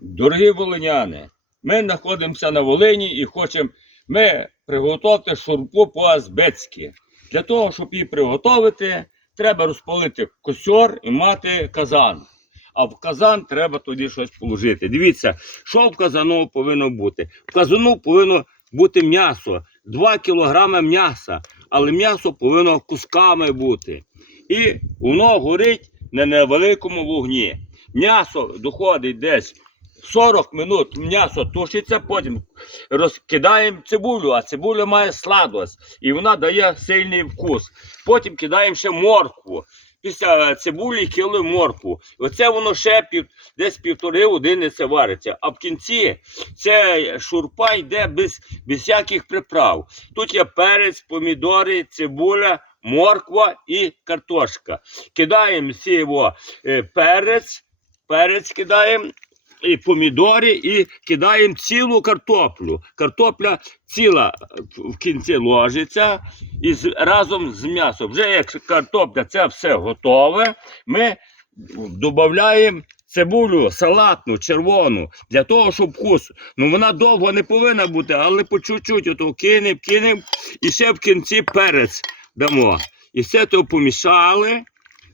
Дорогі волиняни, ми знаходимося на Волині і хочемо ми приготувати шурпу по-азбецьки. Для того, щоб її приготувати, треба розпалити костер і мати казан. А в казан треба тоді щось положити. Дивіться, що в казану повинно бути. В казану повинно бути м'ясо, 2 кг м'яса, але м'ясо повинно кусками бути. І воно горить на невеликому вогні. М'ясо доходить десь 40 минут, м'ясо тушиться, потім розкидаємо цибулю, а цибуля має сладость і вона дає сильний вкус. Потім кидаємо ще моркву. Після цибулі кили моркву. Оце воно ще пів, десь півтори години це вариться. А в кінці це шурпа йде без, без всяких приправ. Тут є перець, помідори, цибуля, морква і картошка. Кидаємо сіво е, перець, перець кидаємо. І помідори, і кидаємо цілу картоплю. Картопля ціла в кінці ложиться і з, разом з м'ясом. Вже як картопля це все готове, ми додаємо цибулю салатну, червону, для того, щоб вкус. Ну вона довго не повинна бути, але по чуть-чуть ото кинемо, кинемо і ще в кінці перець дамо. І все то помішали,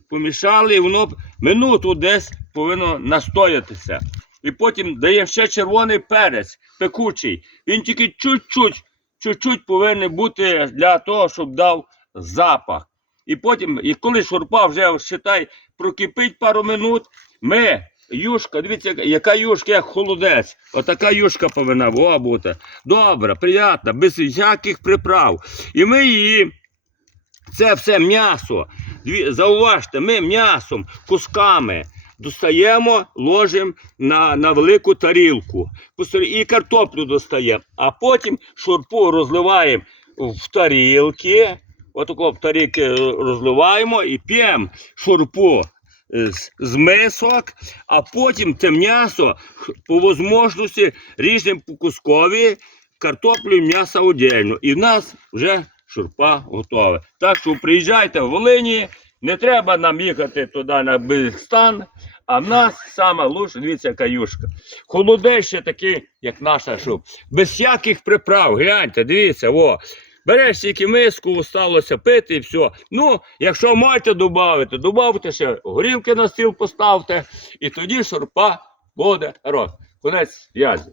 помішали, і воно минуту десь повинно настоятися. І потім даємо ще червоний перець, пекучий. Він тільки чуть-чуть, чуть-чуть повинен бути для того, щоб дав запах. І потім, і коли шурпа вже считай, прокипить пару минут, ми юшка, дивіться, яка юшка, як холодець. Отака юшка повинна була бути. Добра, приятна, без всяких приправ. І ми її, це все м'ясо. Зауважте, ми м'ясом, кусками достаємо, ложимо на, на велику тарілку. І картоплю достаємо. А потім шурпу розливаємо в тарілки. Отако в тарілки розливаємо і п'ємо шурпу з, з мисок, а потім те м'ясо по можливості ріжемо по кускові, картоплю і м'ясо отдельно. І в нас вже шурпа готова. Так що приїжджайте в Волині, не треба нам їхати туди на Бельстан, а в нас саме лучше, дивіться, яка юшка. Холодець ще такий, як наша шуб. Без всяких приправ. Гляньте, дивіться, о. Береш тільки миску, осталося пити і все. Ну, якщо можете додати, додавте ще горілки на стіл поставте, і тоді шурпа буде рот. Конець в'язі.